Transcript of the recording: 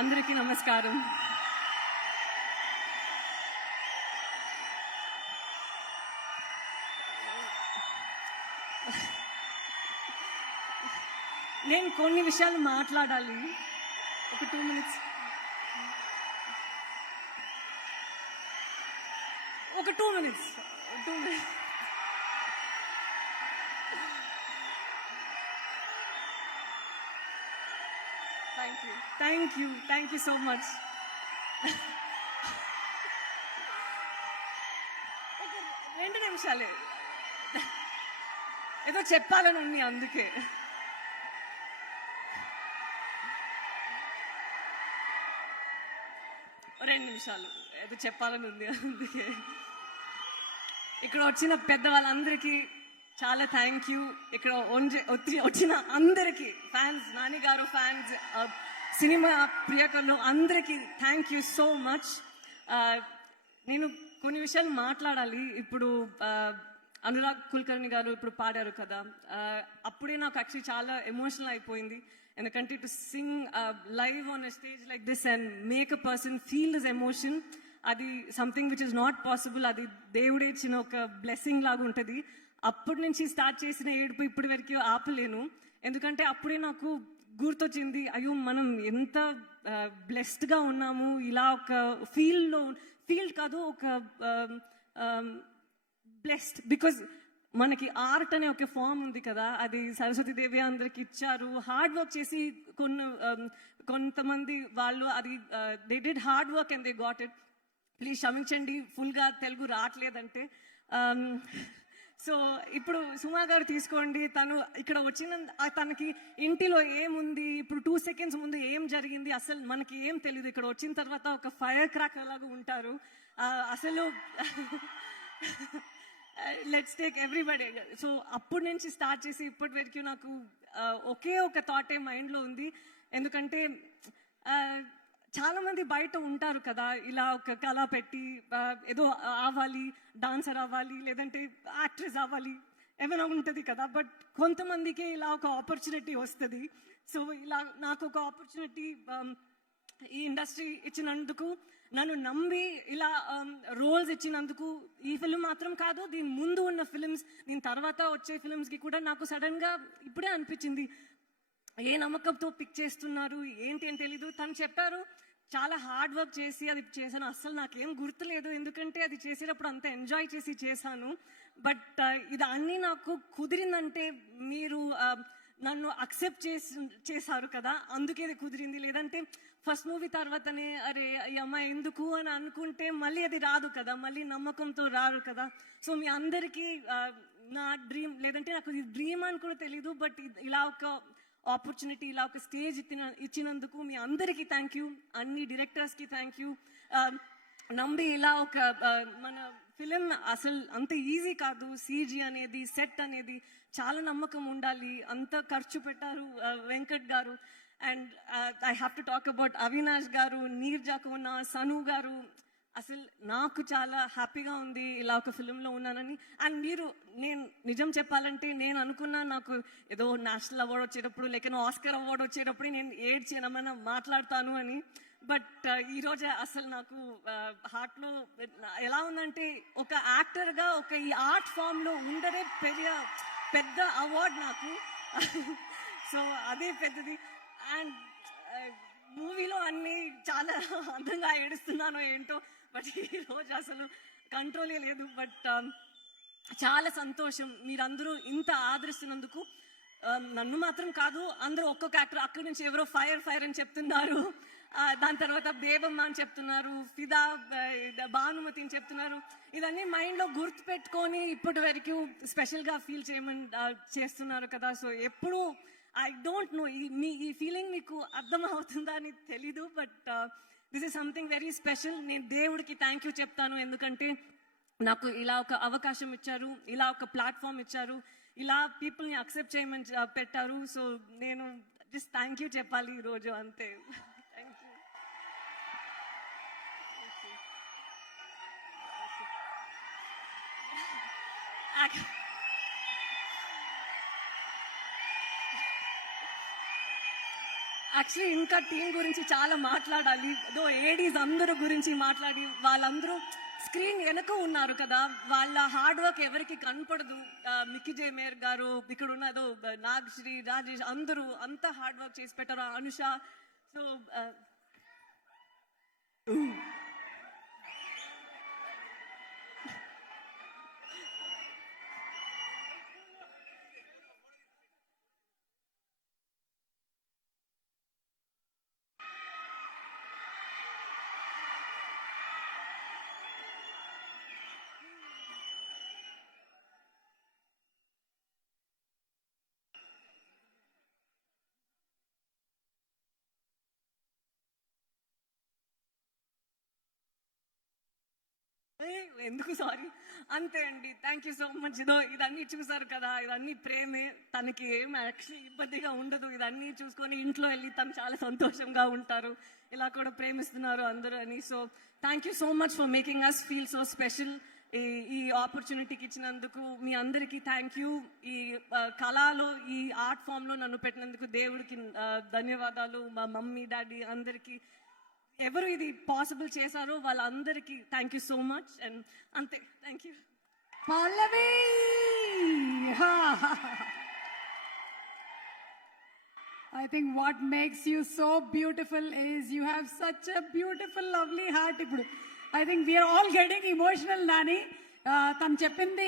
అందరికీ నమస్కారం. నేను కొన్ని విషయాలు మాట్లాడాలి. ఒక 2 minutes. ఒక 2 minutes. 2 minutes. Thank you so much. ఒక 2 నిమిషాలే ఏదో చెప్పాలని ఉంది, అందుకే. రెండు నిమిషాలు ఏదో చెప్పాలని ఉంది, అందుకే. ఇక్కడ వచ్చిన పెద్దవాళ్ళందరికీ చాలా థ్యాంక్ యూ. ఇక్కడ వచ్చిన అందరికీ ఫ్యాన్స్, నాని గారు ఫ్యాన్స్, సినిమా ప్రియకర్లు అందరికీ థ్యాంక్ యూ సో మచ్. నేను కొన్ని విషయాలు మాట్లాడాలి. ఇప్పుడు అనురాగ్ కుల్కర్ణి గారు ఇప్పుడు పాడారు కదా, అప్పుడే నాకు యాక్చువల్లీ చాలా ఎమోషనల్ అయిపోయింది. ఎందుకంటే to sing live on a stage like this and make a person feel this emotion, అది something which is not possible. అది దేవుడే ఇచ్చిన ఒక బ్లెస్సింగ్ లాగా ఉంటుంది. అప్పటి నుంచి స్టార్ట్ చేసిన ఏడుపు ఇప్పటి వరకు ఆపలేను. ఎందుకంటే అప్పుడే నాకు గుర్తొచ్చింది, అయ్యో మనం ఎంత బ్లెస్డ్గా ఉన్నాము. ఇలా ఒక ఫీల్డ్ కాదు, ఒక బ్లెస్డ్, బికాజ్ మనకి ఆర్ట్ అనే ఒక ఫామ్ ఉంది కదా, అది సరస్వతి దేవి అందరికి ఇచ్చారు. హార్డ్ వర్క్ చేసి కొంతమంది వాళ్ళు అది they did hard work and they got it. Please క్షమించండి ఫుల్గా తెలుగు రావట్లేదంటే. సో ఇప్పుడు సుమా గారు తీసుకోండి, తను ఇక్కడ వచ్చిన తనకి ఇంటిలో ఏముంది, ఇప్పుడు 2 seconds ముందు ఏం జరిగింది అసలు మనకి ఏం తెలియదు. ఇక్కడ వచ్చిన తర్వాత ఒక ఫైర్ క్రాకర్ లాగా ఉంటారు అసలు. Let's take everybody. సో అప్పటి నుంచి స్టార్ట్ చేసి ఇప్పటి వరకు నాకు ఒకే ఒక థాటే మైండ్లో ఉంది. ఎందుకంటే చాలా మంది బయట ఉంటారు కదా, ఇలా ఒక కళ పెట్టి ఏదో అవ్వాలి, డాన్సర్ అవ్వాలి, లేదంటే యాక్ట్రెస్ అవ్వాలి, ఏమైనా ఉంటుంది కదా. బట్ కొంతమందికి ఇలా ఒక ఆపర్చునిటీ వస్తుంది. సో ఇలా నాకు ఒక ఆపర్చునిటీ ఈ ఇండస్ట్రీ ఇచ్చినందుకు, నన్ను నమ్మి ఇలా రోల్స్ ఇచ్చినందుకు, ఈ ఫిల్మ్ మాత్రం కాదు, దీని ముందు ఉన్న ఫిల్మ్స్, దీని తర్వాత వచ్చే ఫిల్మ్స్కి కూడా నాకు సడన్గా ఇప్పుడే అనిపించింది, ఏ నమ్మకంతో పిక్ చేస్తున్నారు ఏంటి అని తెలీదు. తను చెప్పారు చాలా హార్డ్ వర్క్ చేసి అది చేశాను. అస్సలు నాకేం గుర్తులేదు, ఎందుకంటే అది చేసేటప్పుడు అంత ఎంజాయ్ చేసి చేశాను. బట్ ఇది అన్నీ నాకు కుదిరిందంటే మీరు నన్ను అక్సెప్ట్ చేశారు కదా, అందుకే ఇది కుదిరింది. లేదంటే ఫస్ట్ మూవీ తర్వాతనే అరే ఈ అమ్మాయి ఎందుకు అని అనుకుంటే మళ్ళీ అది రాదు కదా, మళ్ళీ నమ్మకంతో రారు కదా. సో మీ అందరికీ నా డ్రీమ్, లేదంటే నాకు ఇది డ్రీమ్ అని కూడా తెలీదు, బట్ ఇలా ఒక ఆపర్చునిటీ, ఇలా ఒక స్టేజ్ ఇచ్చినందుకు మీ అందరికీ థ్యాంక్ యూ. అన్ని డైరెక్టర్స్కి థ్యాంక్ యూ. నమ్మి ఇలా ఒక మన ఫిలిం అసలు అంత ఈజీ కాదు. సీజీ అనేది, సెట్ అనేది చాలా నమ్మకం ఉండాలి. అంత ఖర్చు పెట్టారు వెంకట్ గారు. And I have to talk about Avinash గారు, నీర్జా కోనా, సను గారు. అసలు నాకు చాలా హ్యాపీగా ఉంది ఇలా ఒక ఫిలింలో ఉన్నానని. అండ్ నేను నిజం చెప్పాలంటే నేను అనుకున్నా నాకు ఏదో నేషనల్ అవార్డు వచ్చేటప్పుడు, లేక ఆస్కర్ అవార్డు వచ్చేటప్పుడు నేను ఏమన్నా మాట్లాడతాను అని. బట్ ఈరోజు అసలు నాకు హార్ట్లో ఎలా ఉందంటే, ఒక యాక్టర్గా ఒక ఈ ఆర్ట్ ఫామ్లో ఉండడే పెద్ద అవార్డు నాకు. సో అదే పెద్దది. అండ్ మూవీలో అన్నీ చాలా అందంగా ఏడుస్తున్నానో ఏంటో, బట్ ఈరోజు అసలు కంట్రోలే లేదు. బట్ చాలా సంతోషం మీరందరూ ఇంత ఆదరిస్తున్నందుకు. నన్ను మాత్రం కాదు, అందరూ ఒక్కొక్క యాక్టర్, అక్కడి నుంచి ఎవరో ఫైర్ అని చెప్తున్నారు, దాని తర్వాత దేవమ్మ అని చెప్తున్నారు, ఫిదా, భానుమతి అని చెప్తున్నారు. ఇదన్నీ మైండ్లో గుర్తు పెట్టుకొని ఇప్పటి వరకు స్పెషల్గా ఫీల్ చేస్తున్నారు కదా. సో ఎప్పుడు ఐ డోంట్ నో ఈ ఫీలింగ్ మీకు అర్థం అవుతుందా అని తెలీదు, but this is something very special. నేను దేవుడికి థ్యాంక్ యూ చెప్తాను, ఎందుకంటే నాకు ఇలా ఒక అవకాశం ఇచ్చారు, ఇలా ఒక ప్లాట్ఫామ్ ఇచ్చారు, ఇలా పీపుల్ని అక్సెప్ట్ చేయమని పెట్టారు. సో నేను జస్ట్ థ్యాంక్ యూ చెప్పాలి ఈరోజు, అంతే. Thank you. యాక్చువల్లీ ఇంకా టీం గురించి చాలా మాట్లాడాలి. ఏడీస్ అందరూ గురించి మాట్లాడి, వాళ్ళందరూ స్క్రీన్ వెనక ఉన్నారు కదా, వాళ్ళ హార్డ్ వర్క్ ఎవరికి కనపడదు. మిక్కీ జే మేయర్ గారు, ఇక్కడ ఉన్నదో నాగశ్రీ, రాజేష్, అందరూ అంత హార్డ్ వర్క్ చేసి పెట్టారు. అనుష. సో ఎందుకు సారీ, అంతే అండి. Thank you so much. ఇదన్నీ చూసారు కదా, ఇదన్నీ ప్రేమే. తనకి ఏం యాక్చువల్లీ ఇబ్బందిగా ఉండదు. ఇదన్నీ చూసుకొని ఇంట్లో వెళ్ళి తను చాలా సంతోషంగా ఉంటారు. ఇలా కూడా ప్రేమిస్తున్నారు అందరూ అని. So thank you so much for making us feel so special. ఈ ఆపర్చునిటీకి ఇచ్చినందుకు మీ అందరికీ థ్యాంక్ యూ. ఈ కళలో, ఈ ఆర్ట్ ఫామ్లో నన్ను పెట్టినందుకు దేవుడికి ధన్యవాదాలు. మా మమ్మీ, డాడీ అందరికీ, ఎవరు ఇది పాసిబుల్ చేశారో వాళ్ళందరికీ thank you so much. And అంతే, thank you. Pallavi, I think what makes you so beautiful is you have such a beautiful, lovely heart. I think we are all getting emotional, Nani. తను చెప్పింది